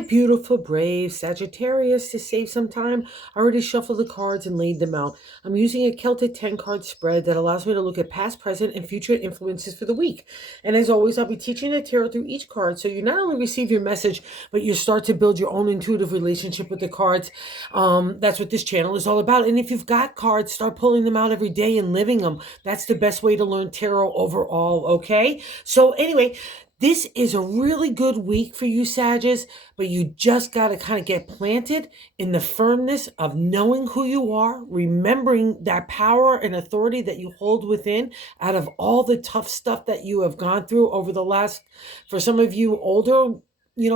My beautiful, brave Sagittarius, to save some time, I already shuffled the cards and laid them out. I'm using a Celtic 10 card spread that allows me to look at past, present, and future influences for the week. And as always, I'll be teaching the tarot through each card, so you not only receive your message, but you start to build your own intuitive relationship with the cards. That's what this channel is all about. And if you've got cards, start pulling them out every day and living them. That's the best way to learn tarot overall, okay? So anyway, this is a really good week for you, Sagittarius, but you just got to kind of get planted in the firmness of knowing who you are, remembering that power and authority that you hold within out of all the tough stuff that you have gone through over the last, for some of you older,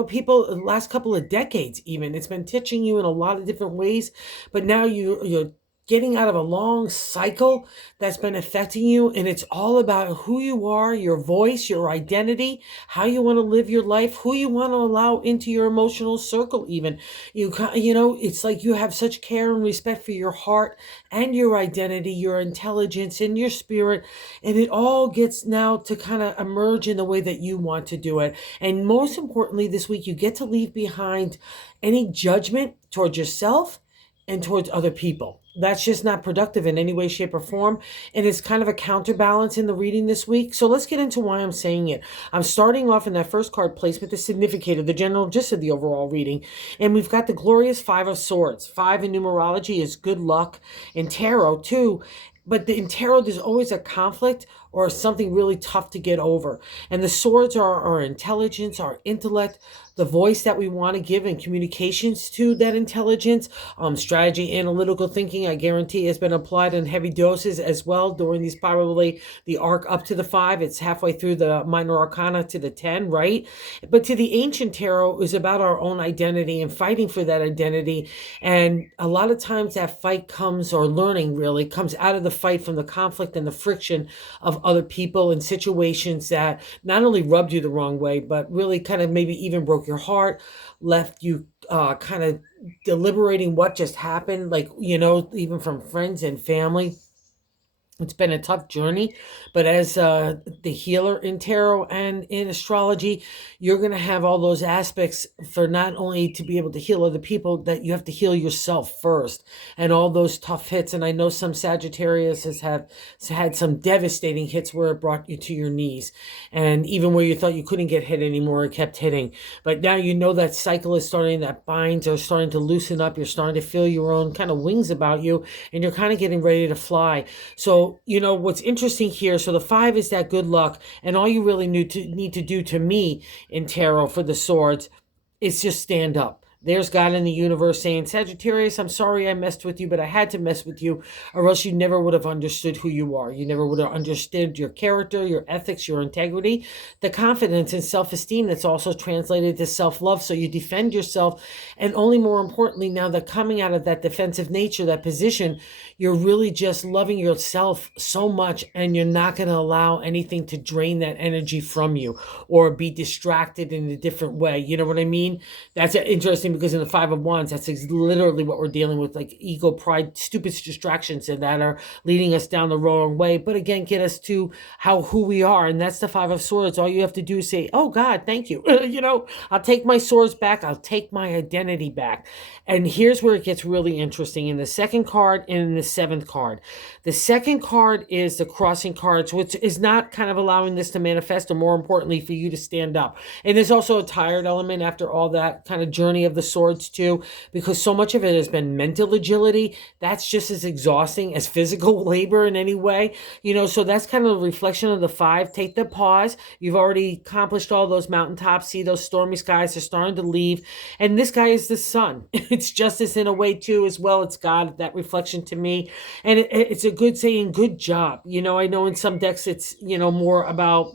people, the last couple of decades even. It's been teaching you in a lot of different ways, but now you're getting out of a long cycle that's been affecting you, and it's all about who you are, your voice, your identity, how you want to live your life, who you want to allow into your emotional circle even. It's like you have such care and respect for your heart and your identity, your intelligence and your spirit, and it all gets now to kind of emerge in the way that you want to do it. And most importantly, this week, you get to leave behind any judgment towards yourself and towards other people. That's just not productive in any way, shape, or form. And it's kind of a counterbalance in the reading this week. So let's get into why I'm saying it. I'm starting off in that first card placement, the significator, the general gist of the overall reading. And we've got the glorious Five of Swords. 5 in numerology is good luck. In tarot, too. But in tarot, there's always a conflict or something really tough to get over. And the swords are our intelligence, our intellect, the voice that we want to give in communications to that intelligence. Strategy, analytical thinking, I guarantee, has been applied in heavy doses as well during these, probably the arc up to the 5. It's halfway through the minor arcana to the 10, right? But to the ancient tarot is about our own identity and fighting for that identity. And a lot of times that fight comes, or learning really, comes out of the fight from the conflict and the friction of other people and situations that not only rubbed you the wrong way, but really kind of maybe even broke your heart, left you kind of deliberating what just happened, like, even from friends and family. It's been a tough journey, but as the healer in tarot and in astrology, you're going to have all those aspects for not only to be able to heal other people, that you have to heal yourself first, and all those tough hits. And I know some Sagittarius has had some devastating hits where it brought you to your knees, and even where you thought you couldn't get hit anymore, it kept hitting. But now you know that cycle is starting, that binds are starting to loosen up. You're starting to feel your own kind of wings about you, and you're kind of getting ready to fly. So, what's interesting here, so the 5 is that good luck, and all you really need to do, to me, in tarot for the swords, is just stand up. There's God in the universe saying, Sagittarius, I'm sorry I messed with you, but I had to mess with you, or else you never would have understood who you are. You never would have understood your character, your ethics, your integrity, the confidence and self-esteem that's also translated to self-love. So you defend yourself. And only more importantly, now that coming out of that defensive nature, that position, you're really just loving yourself so much, and you're not going to allow anything to drain that energy from you or be distracted in a different way. You know what I mean? That's interesting, because in the 5 of Wands, that's literally what we're dealing with, like ego, pride, stupid distractions that are leading us down the wrong way, but again, get us to who we are. And that's the 5 of Swords. All you have to do is say, oh God, thank you. I'll take my swords back. I'll take my identity back. And here's where it gets really interesting in the second card and in the 7th card. The second card is the crossing cards, which is not kind of allowing this to manifest, or more importantly, for you to stand up. And there's also a tired element after all that kind of journey of the swords too, because so much of it has been mental agility. That's just as exhausting as physical labor in any way, so that's kind of a reflection of the 5. Take the pause. You've already accomplished all those mountaintops. See, those stormy skies are starting to leave, and this guy is the sun. It's justice in a way too, as well. It's God, that reflection to me. And it's a good saying, good job. I know in some decks it's more about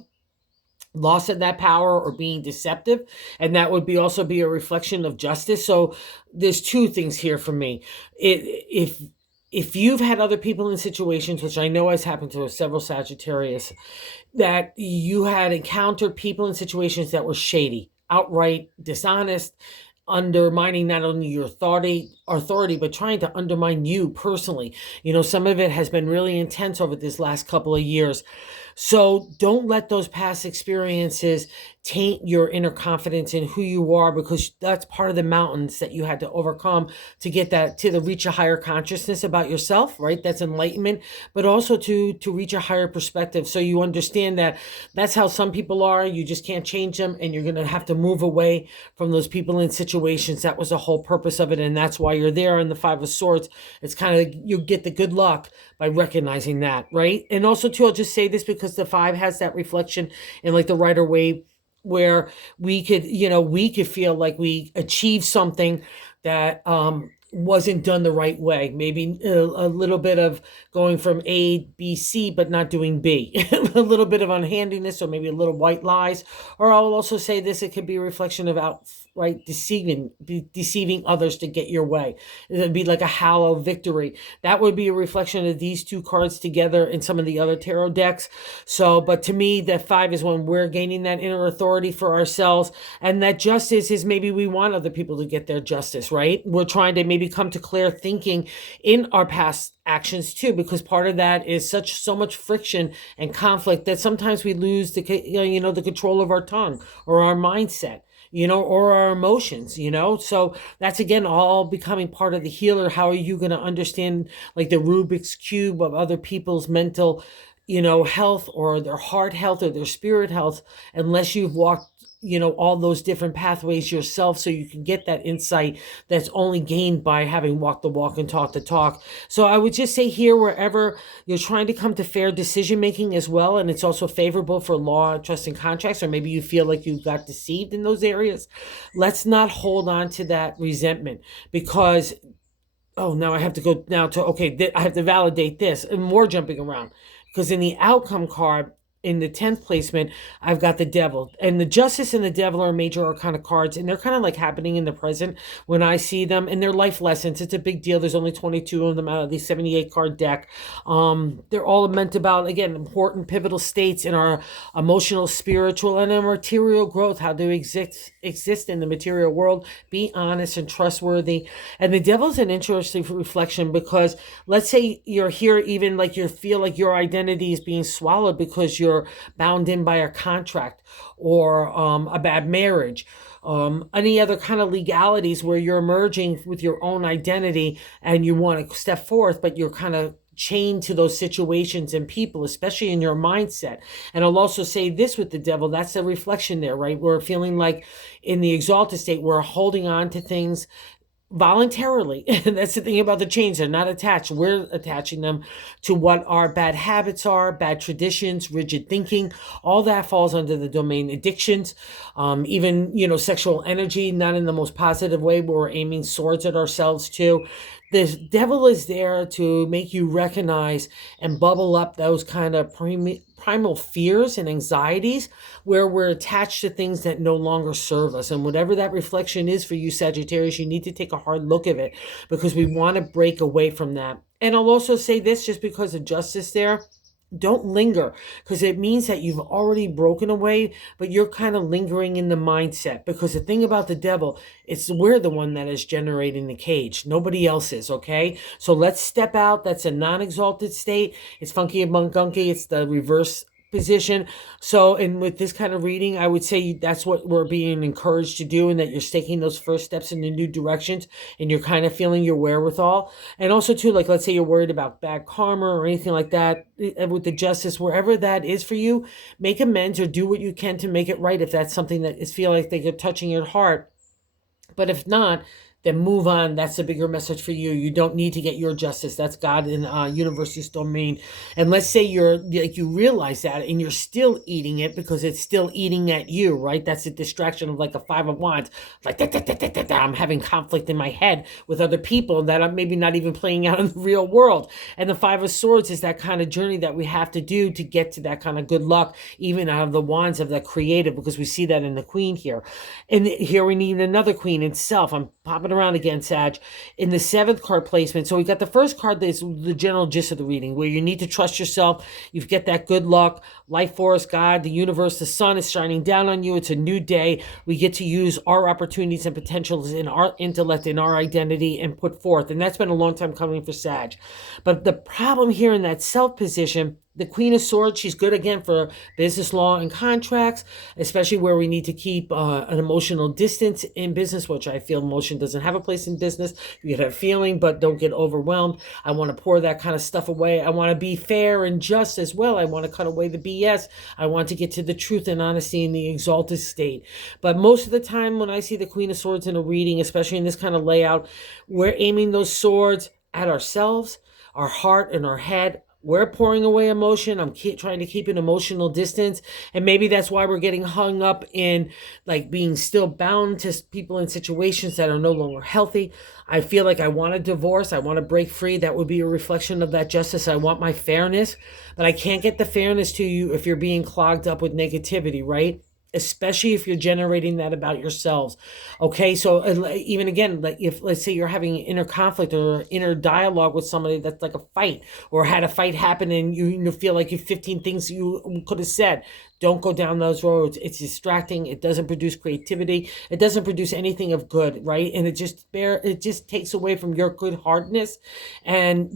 loss of that power or being deceptive, and that would also be a reflection of justice. So there's 2 things here for me. If you've had other people in situations, which I know has happened to several Sagittarius, that you had encountered people in situations that were shady, outright dishonest, undermining not only your authority, but trying to undermine you personally. Some of it has been really intense over this last couple of years. So don't let those past experiences taint your inner confidence in who you are, because that's part of the mountains that you had to overcome to get that, to reach a higher consciousness about yourself, right? That's enlightenment, but also to reach a higher perspective. So you understand that that's how some people are. You just can't change them, and you're going to have to move away from those people and situations. That was the whole purpose of it, and that's why you're there in the Five of Swords. It's kind of, you get the good luck by recognizing that, right? And also too, I'll just say this because the five has that reflection in like the Rider-Waite, where we could, we could feel like we achieved something that wasn't done the right way. Maybe a little bit of going from A, B, C, but not doing B. A little bit of unhandiness, or maybe a little white lies. Or I'll also say this, it could be a reflection of outright deceiving others to get your way. It'd be like a hollow victory. That would be a reflection of these two cards together in some of the other tarot decks. So, but to me, that five is when we're gaining that inner authority for ourselves, and that justice is maybe we want other people to get their justice, right? We're trying to maybe come to clear thinking in our past actions too, because part of that is so much friction and conflict that sometimes we lose the control of our tongue or our mindset, or our emotions, so that's again all becoming part of the healer. How are you going to understand like the Rubik's Cube of other people's mental health, or their heart health, or their spirit health, unless you've walked all those different pathways yourself, so you can get that insight that's only gained by having walked the walk and talked the talk. So I would just say here, wherever you're trying to come to fair decision making as well, and it's also favorable for law, trust, and contracts, or maybe you feel like you got deceived in those areas, let's not hold on to that resentment, because now I have to go now to, okay, I have to validate this, and more jumping around. Because in the outcome card, in the 10th placement, I've got the Devil. And the Justice and the Devil are major arcana cards, and they're kind of like happening in the present when I see them, and they're life lessons. It's a big deal. There's only 22 of them out of the 78 card deck. They're all meant about, again, important pivotal states in our emotional, spiritual, and our material growth, how to exist in the material world, be honest and trustworthy. And the Devil's an interesting reflection, because let's say you're here, even like you feel like your identity is being swallowed because you're bound in by a contract, or a bad marriage, any other kind of legalities where you're emerging with your own identity and you want to step forth, but you're kind of chained to those situations and people, especially in your mindset. And I'll also say this with the Devil, that's a reflection there, right? We're feeling like in the exalted state, we're holding on to things voluntarily. And that's the thing about the chains. They're not attached. We're attaching them to what our bad habits are, bad traditions, rigid thinking. All that falls under the domain addictions. Even, sexual energy, not in the most positive way, but we're aiming swords at ourselves too. The Devil is there to make you recognize and bubble up those kind of primal fears and anxieties where we're attached to things that no longer serve us. And whatever that reflection is for you, Sagittarius, you need to take a hard look at it, because we want to break away from that. And I'll also say this, just because of justice there, don't linger, because it means that you've already broken away, but you're kind of lingering in the mindset. Because the thing about the Devil, we're the one that is generating the cage. Nobody else is, okay? So let's step out. That's a non-exalted state. It's funky and bunkunky. It's the reverse position. So, and with this kind of reading, I would say that's what we're being encouraged to do, and that you're taking those first steps in the new directions, and you're kind of feeling your wherewithal. And also too, like, let's say you're worried about bad karma or anything like that with the Justice, wherever that is for you, make amends or do what you can to make it right, if that's something that is feel like they're touching your heart. But if not, then move on. That's a bigger message for you. You don't need to get your justice. That's God in universe's domain. And let's say you realize that, and you're still eating it because it's still eating at you, right? That's a distraction of like a Five of Wands. Like, I'm having conflict in my head with other people that I'm maybe not even playing out in the real world. And the Five of Swords is that kind of journey that we have to do to get to that kind of good luck, even out of the wands of that creative, because we see that in the Queen here. And here we need another Queen in Self. I'm popping around again, Sag, in the 7th card placement. So we got the first card that's the general gist of the reading, where you need to trust yourself. You get that good luck, life force, God, the universe, the sun is shining down on you. It's a new day. We get to use our opportunities and potentials in our intellect, in our identity, and put forth. And that's been a long time coming for Sag. But the problem here in that Self position, The Queen of Swords, she's good again for business law and contracts, especially where we need to keep an emotional distance in business, which I feel emotion doesn't have a place in business. You can have feeling, but don't get overwhelmed. I want to pour that kind of stuff away. I want to be fair and just as well. I want to cut away the BS. I want to get to the truth and honesty in the exalted state. But most of the time when I see the Queen of Swords in a reading, especially in this kind of layout, we're aiming those swords at ourselves, our heart and our head. We're pouring away emotion. I'm trying to keep an emotional distance. And maybe that's why we're getting hung up in like being still bound to people in situations that are no longer healthy. I feel like I want a divorce. I want to break free. That would be a reflection of that justice. I want my fairness, but I can't get the fairness to you if you're being clogged up with negativity, right? Especially if you're generating that about yourselves. Okay, so even again, like if let's say you're having inner conflict or inner dialogue with somebody that's like a fight, or had a fight happen and you feel like you 15 things you could have said. Don't go down those roads. It's distracting. It doesn't produce creativity. It doesn't produce anything of good, right? And it just takes away from your good heartedness and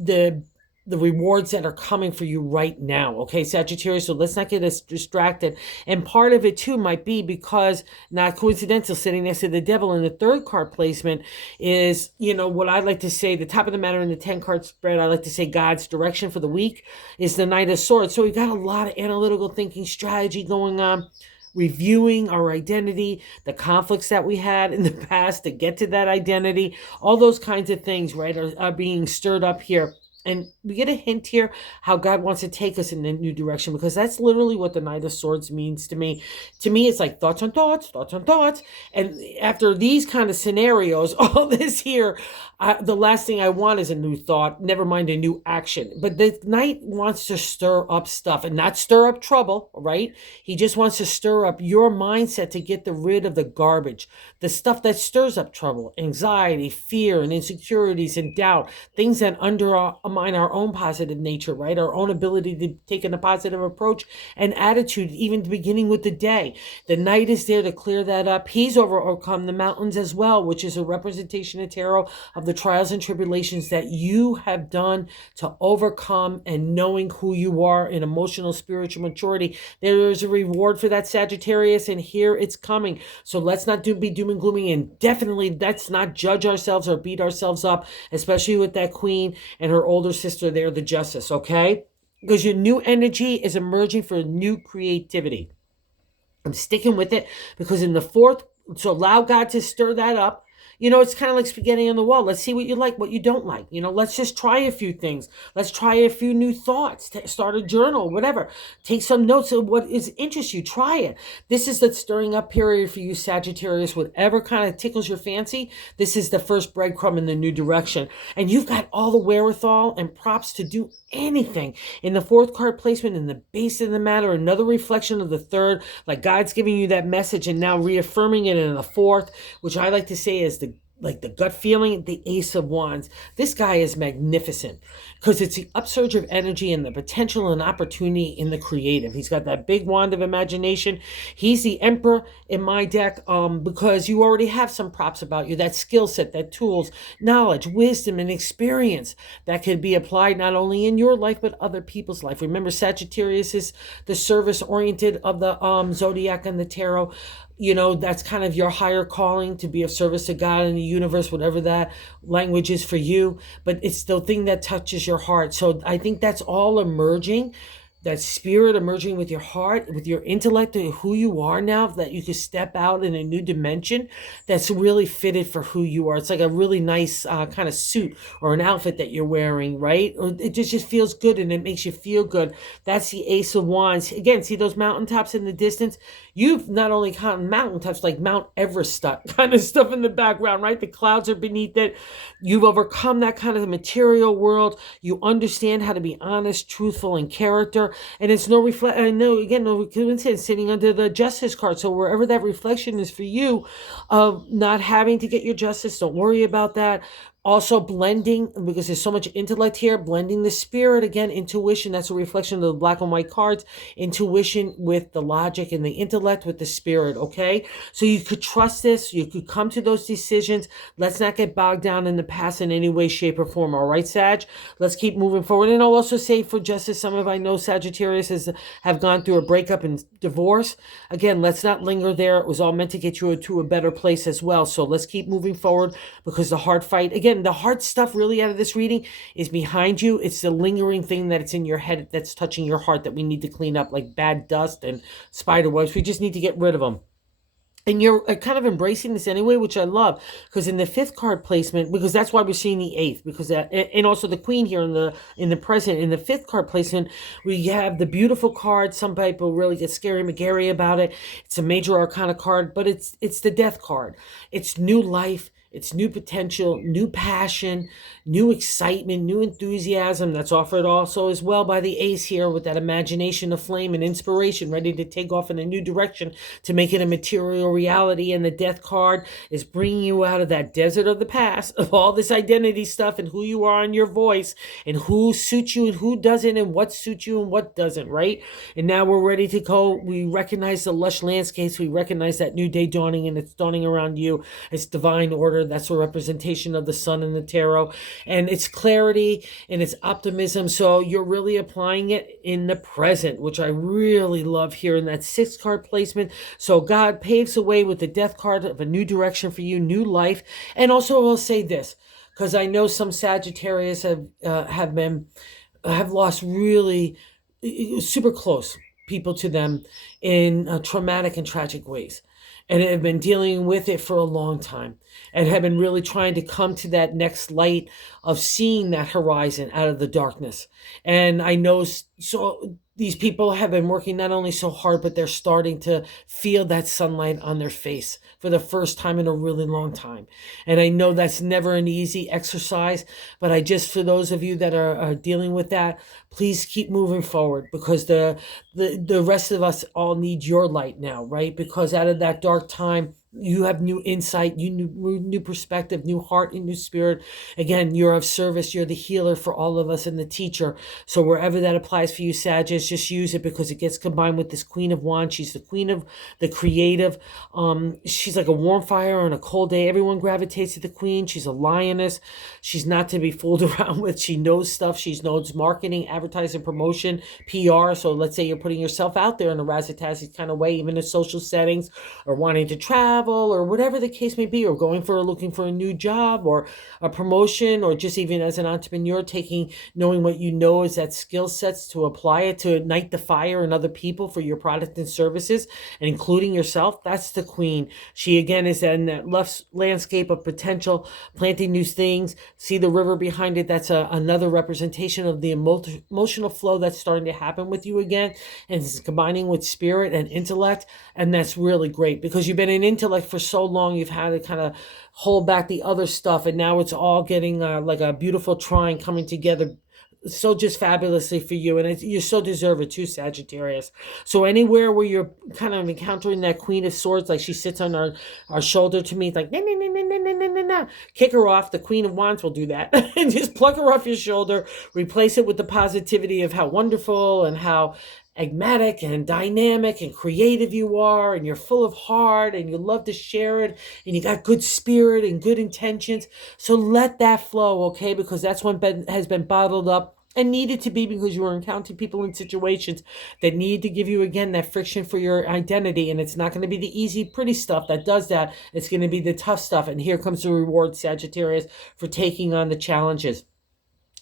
the rewards that are coming for you right now. Okay, Sagittarius, so let's not get us distracted. And part of it too might be because, not coincidental, sitting next to the devil in the third card placement is, what I like to say, the top of the matter in the 10 card spread, I like to say God's direction for the week is the Knight of Swords. So we got a lot of analytical thinking strategy going on, reviewing our identity, the conflicts that we had in the past to get to that identity, all those kinds of things, right, are being stirred up here. And we get a hint here how God wants to take us in a new direction, because that's literally what the Knight of Swords means to me. To me, it's like thoughts on thoughts, thoughts on thoughts. And after these kind of scenarios, all this here, the last thing I want is a new thought, never mind a new action. But the Knight wants to stir up stuff and not stir up trouble, right? He just wants to stir up your mindset to get rid of the garbage, the stuff that stirs up trouble, anxiety, fear, and insecurities and doubt, things that undermine our own positive nature, right? Our own ability to take a positive approach and attitude, even beginning with the day. The Knight is there to clear that up. He's overcome the mountains as well, which is a representation in tarot of the trials and tribulations that you have done to overcome, and knowing who you are in emotional, spiritual maturity. There is a reward for that, Sagittarius, and here it's coming. So let's not be doom and gloomy, and definitely let's not judge ourselves or beat ourselves up, especially with that Queen and her older sister there, the Justice, okay? Because your new energy is emerging for new creativity. I'm sticking with it because in the fourth, so allow God to stir that up. It's kind of like spaghetti on the wall. Let's see what you like, what you don't like. Let's just try a few things. Let's try a few new thoughts. Start a journal, whatever. Take some notes of what interests you. Try it. This is the stirring up period for you, Sagittarius. Whatever kind of tickles your fancy, this is the first breadcrumb in the new direction. And you've got all the wherewithal and props to do anything. In the fourth card placement, in the base of the matter, another reflection of the third, like God's giving you that message and now reaffirming it in the fourth, which I like to say is the gut feeling, the Ace of Wands. This guy is magnificent because it's the upsurge of energy and the potential and opportunity in the creative. He's got that big wand of imagination. He's the Emperor in my deck because you already have some props about you, that skill set, that tools, knowledge, wisdom, and experience that can be applied not only in your life but other people's life. Remember, Sagittarius is the service-oriented of the zodiac and the tarot. That's kind of your higher calling, to be of service to God and the universe, whatever that language is for you. But it's the thing that touches your heart. So I think that's all emerging. That spirit emerging with your heart, with your intellect, and who you are now, that you can step out in a new dimension that's really fitted for who you are. It's like a really nice kind of suit or an outfit that you're wearing, right? Or it just feels good and it makes you feel good. That's the Ace of Wands. Again, see those mountaintops in the distance? You've not only counted mountaintops like Mount Everest kind of stuff in the background, right? The clouds are beneath it. You've overcome that kind of material world. You understand how to be honest, truthful, and character. And it's no coincidence sitting under the Justice card. So wherever that reflection is for you of not having to get your justice, don't worry about that. Also blending, because there's so much intellect here, blending the spirit, again, intuition, that's a reflection of the black and white cards, intuition with the logic and the intellect with the spirit, okay? So you could trust this, you could come to those decisions. Let's not get bogged down in the past in any way, shape, or form, all right, Sag? Let's keep moving forward. And I'll also say for justice, some of I know Sagittarius have gone through a breakup and divorce. Again, let's not linger there. It was all meant to get you to a better place as well. So let's keep moving forward, because the hard fight, again, the hard stuff really out of this reading is behind you. It's the lingering thing that it's in your head that's touching your heart that we need to clean up, like bad dust and spider webs. We just need to get rid of them. And you're kind of embracing this anyway, which I love, because in the fifth card placement, because that's why we're seeing the eighth, because that, and also the queen here in the present, in the fifth card placement, we have the beautiful card. Some people really get scary McGarry about it. It's a major arcana card, but it's the death card. It's new life. It's new potential, new passion, new excitement, new enthusiasm that's offered also as well by the ace here, with that imagination of flame and inspiration ready to take off in a new direction to make it a material reality. And the death card is bringing you out of that desert of the past, of all this identity stuff and who you are and your voice and who suits you and who doesn't and what suits you and what doesn't, right? And now we're ready to go. We recognize the lush landscapes. We recognize that new day dawning, and it's dawning around you. It's divine order. That's a representation of the sun in the tarot, and it's clarity and it's optimism. So you're really applying it in the present, which I really love here in that sixth card placement. So God paves the way with the death card of a new direction for you, new life. And also I'll say this, because I know some Sagittarius have lost really super close people to them in traumatic and tragic ways, and have been dealing with it for a long time, and have been really trying to come to that next light of seeing that horizon out of the darkness. And I know so these people have been working not only so hard, but they're starting to feel that sunlight on their face for the first time in a really long time. And I know that's never an easy exercise, but I just, for those of you that are dealing with that, please keep moving forward, because the rest of us all need your light now, right? Because out of that dark time, you have new insight, new perspective, new heart, and new spirit. Again, you're of service. You're the healer for all of us and the teacher. So wherever that applies for you, Sagittarius, just use it, because it gets combined with this Queen of Wands. She's the queen of the creative. She's like a warm fire on a cold day. Everyone gravitates to the queen. She's a lioness. She's not to be fooled around with. She knows stuff. She knows marketing, advertising, promotion, PR. So let's say you're putting yourself out there in a razzmatazz kind of way, even in social settings, or wanting to travel, or whatever the case may be, or looking for a new job or a promotion, or just even as an entrepreneur, knowing what you know is that skill sets to apply it to ignite the fire in other people for your product and services, and including yourself. That's the queen. She again is in that left landscape of potential, planting new things. See the river behind it. That's another representation of the emotional flow that's starting to happen with you again, and it's combining with spirit and intellect. And that's really great, because you've been in intellect for so long. You've had to kind of hold back the other stuff, and now it's all getting like a beautiful trine coming together so just fabulously for you. And you so deserve it too, Sagittarius. So anywhere where you're kind of encountering that Queen of Swords, like she sits on our shoulder to me, it's like, nah, nah, nah, nah, nah, nah, nah, nah. Kick her off. The Queen of Wands will do that. And just pluck her off your shoulder, replace it with the positivity of how wonderful and how enigmatic and dynamic and creative you are, and you're full of heart, and you love to share it, and you got good spirit and good intentions. So let that flow, okay? Because that's what has been bottled up and needed to be, because you are encountering people in situations that need to give you, again, that friction for your identity. And it's not going to be the easy, pretty stuff that does that. It's going to be the tough stuff. And here comes the reward, Sagittarius, for taking on the challenges.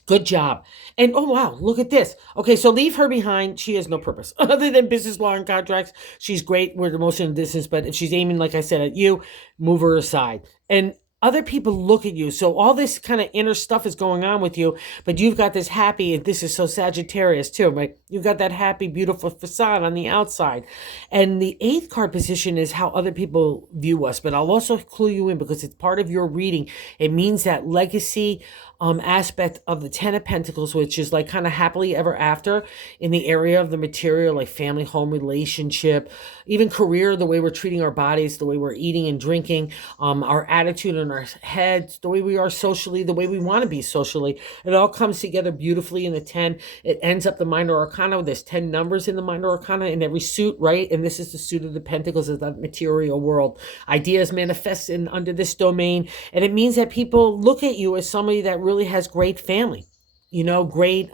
Good job. And oh, wow, look at this. Okay, so leave her behind. She has no purpose other than business, law, and contracts. She's great with emotional distance, but if she's aiming, like I said, at you, move her aside. And other people look at you. So all this kind of inner stuff is going on with you, but you've got this happy, and this is so Sagittarius too, right? You've got that happy, beautiful facade on the outside. And the eighth card position is how other people view us, but I'll also clue you in, because it's part of your reading. It means that legacy aspect of the Ten of Pentacles, which is like kind of happily ever after in the area of the material, like family, home, relationship, even career, the way we're treating our bodies, the way we're eating and drinking, our attitude and in our heads, the way we are socially, the way we want to be socially. It all comes together beautifully in the 10. It ends up the minor arcana. There's 10 numbers in the minor arcana in every suit, right? And this is the suit of the pentacles of the material world. Ideas manifest in under this domain. And it means that people look at you as somebody that really has great family, great,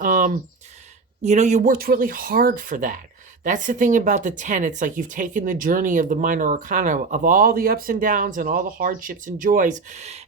you worked really hard for that. That's the thing about the 10. It's like you've taken the journey of the minor arcana, of all the ups and downs and all the hardships and joys.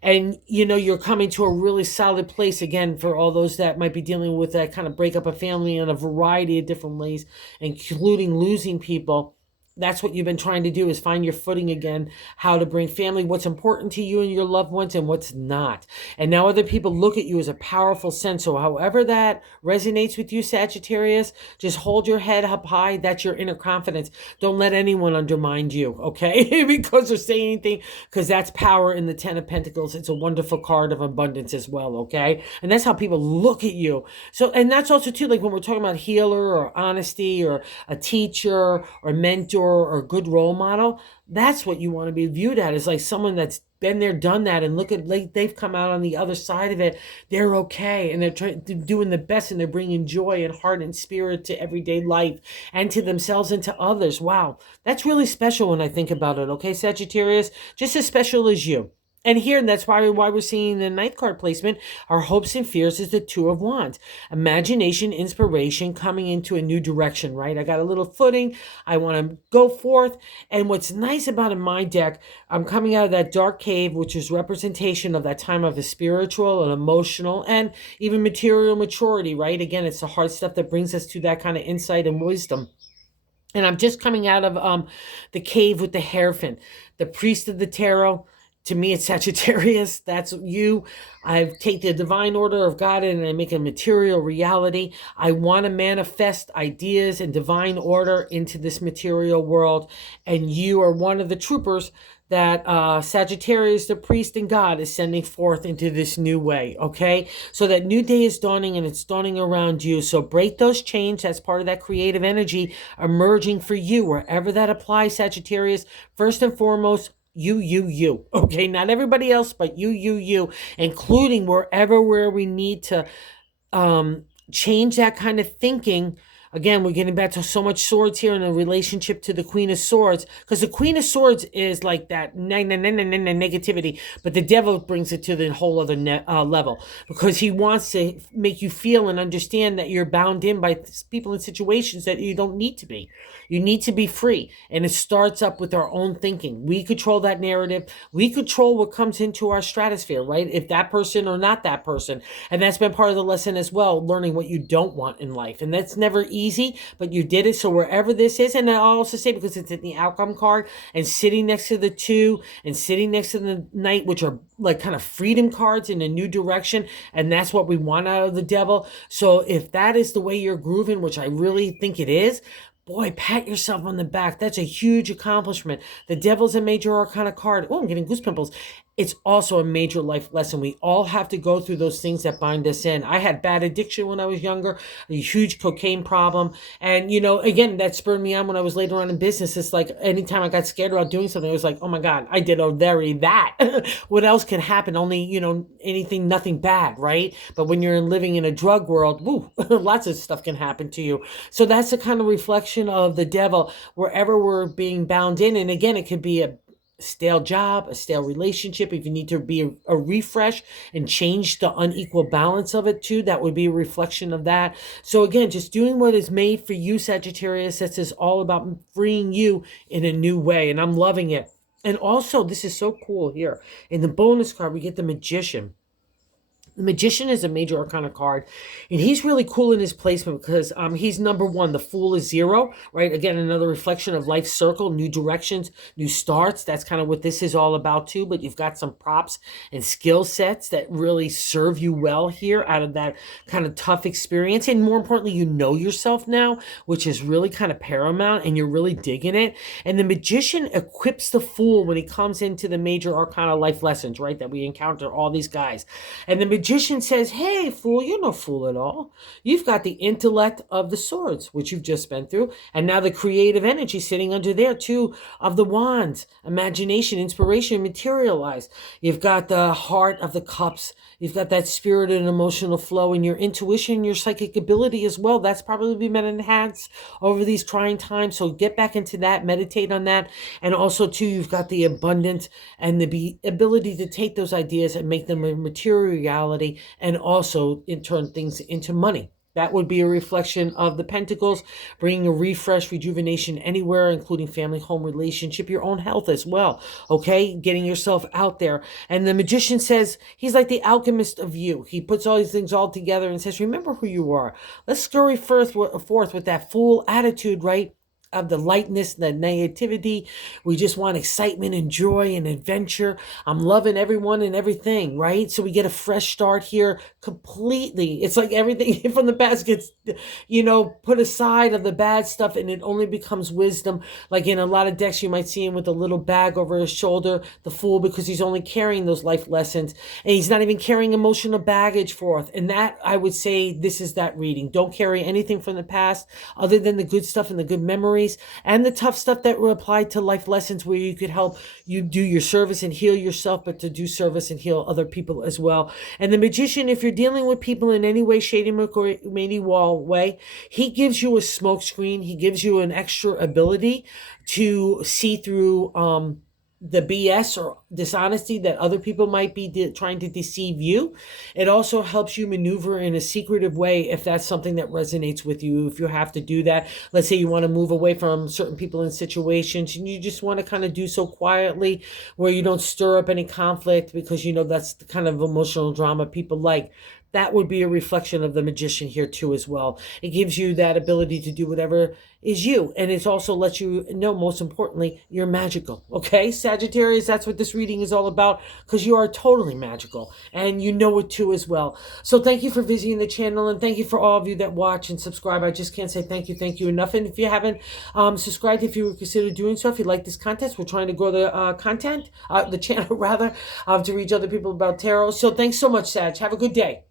And, you're coming to a really solid place, again, for all those that might be dealing with that kind of breakup of family in a variety of different ways, including losing people. That's what you've been trying to do, is find your footing again, how to bring family, what's important to you and your loved ones and what's not. And now other people look at you as a powerful sense. So however that resonates with you, Sagittarius, just hold your head up high. That's your inner confidence. Don't let anyone undermine you, okay? Because they're saying anything, because that's power in the 10 of Pentacles. It's a wonderful card of abundance as well, okay? And that's how people look at you. So, and that's also too, like when we're talking about healer or honesty or a teacher or mentor or a good role model, that's what you want to be viewed at, is like someone that's been there, done that, and look at, like, they've come out on the other side of it. They're okay, and they're doing the best, and they're bringing joy and heart and spirit to everyday life and to themselves and to others. Wow, that's really special when I think about it, okay, Sagittarius? Just as special as you. And here, that's why we're seeing the ninth card placement, our hopes and fears, is the Two of Wands. Imagination, inspiration, coming into a new direction, right? I got a little footing. I want to go forth. And what's nice about in my deck, I'm coming out of that dark cave, which is representation of that time of the spiritual and emotional and even material maturity, right? Again, it's the hard stuff that brings us to that kind of insight and wisdom. And I'm just coming out of the cave with the Hierophant, the priest of the tarot. To me, it's Sagittarius. That's you. I take the divine order of God and I make a material reality. I want to manifest ideas and divine order into this material world. And you are one of the troopers that Sagittarius, the priest and God, is sending forth into this new way, okay? So that new day is dawning, and it's dawning around you. So break those chains. That's part of that creative energy emerging for you, wherever that applies, Sagittarius. First and foremost, you, okay? Not everybody else, but you, including where we need to change that kind of thinking. Again, we're getting back to so much swords here in a relationship to the Queen of Swords, because the Queen of Swords is like that negativity, but the devil brings it to the whole other level, because he wants to make you feel and understand that you're bound in by people and situations that you don't need to be. You need to be free, and it starts up with our own thinking. We control that narrative. We control what comes into our stratosphere, right? If that person or not that person, and that's been part of the lesson as well, learning what you don't want in life, and that's never easy, but you did it. So wherever this is, and I'll also say, because it's in the outcome card, and sitting next to the 2 and sitting next to the Knight, which are like kind of freedom cards in a new direction, and that's what we want out of the devil. So if that is the way you're grooving, which I really think it is, boy, pat yourself on the back. That's a huge accomplishment. The devil's a major arcana card. Oh, I'm getting goose pimples. It's also a major life lesson. We all have to go through those things that bind us in. I had bad addiction when I was younger, a huge cocaine problem. And, again, that spurred me on when I was later on in business. It's like anytime I got scared about doing something, it was like, oh my God, I did that. What else can happen? Only, nothing bad, right? But when you're living in a drug world, woo, lots of stuff can happen to you. So that's the kind of reflection of the devil wherever we're being bound in. And again, it could be a stale job, a stale relationship. If you need to be a refresh and change the unequal balance of it too, that would be a reflection of that. So again, just doing what is made for you, Sagittarius. This is all about freeing you in a new way, and I'm loving it. And also, this is so cool here. In the bonus card, we get the Magician. The Magician is a major arcana card, and he's really cool in his placement because he's number 1. The Fool is 0, right? Again, another reflection of life's circle, new directions, new starts. That's kind of what this is all about too, but you've got some props and skill sets that really serve you well here out of that kind of tough experience. And more importantly, you know yourself now, which is really kind of paramount, and you're really digging it. And the Magician equips the Fool when he comes into the major arcana life lessons, right? That we encounter all these guys. And the Magician Magician says, hey, fool, you're no fool at all. You've got the intellect of the swords, which you've just been through, and now the creative energy sitting under there, too, of the wands, imagination, inspiration, materialize. You've got the heart of the cups. You've got that spirit and emotional flow, and your intuition, your psychic ability as well. That's probably been enhanced over these trying times. So get back into that, meditate on that. And also, too, you've got the abundance and the ability to take those ideas and make them a material reality, and also in turn things into money. That would be a reflection of the Pentacles, bringing a refresh, rejuvenation anywhere, including family, home, relationship, your own health as well. Okay, getting yourself out there. And the Magician says he's like the alchemist of you. He puts all these things all together and says, remember who you are. Let's scurry forth with that full attitude, right? Of the lightness, the naivety. We just want excitement and joy and adventure. I'm loving everyone and everything, right? So we get a fresh start here completely. It's like everything from the past gets, put aside of the bad stuff, and it only becomes wisdom. Like in a lot of decks, you might see him with a little bag over his shoulder, the Fool, because he's only carrying those life lessons, and he's not even carrying emotional baggage forth. And that, I would say, this is that reading. Don't carry anything from the past other than the good stuff and the good memories and the tough stuff that were applied to life lessons, where you could help you do your service and heal yourself, but to do service and heal other people as well. And the Magician, if you're dealing with people in any way, shady, way, he gives you a smoke screen. He gives you an extra ability to see through the BS or dishonesty that other people might be trying to deceive you. It also helps you maneuver in a secretive way if that's something that resonates with you. If you have to do that, let's say you want to move away from certain people and situations, and you just want to kind of do so quietly where you don't stir up any conflict, because that's the kind of emotional drama people like. That would be a reflection of the Magician here too as well. It gives you that ability to do whatever is you. And it also lets you know, most importantly, you're magical. Okay, Sagittarius, that's what this reading is all about, because you are totally magical. And you know it too as well. So thank you for visiting the channel, and thank you for all of you that watch and subscribe. I just can't say thank you enough. And if you haven't subscribed, if you would consider doing so, if you like this content, we're trying to grow the channel rather, to reach other people about tarot. So thanks so much, Sag. Have a good day.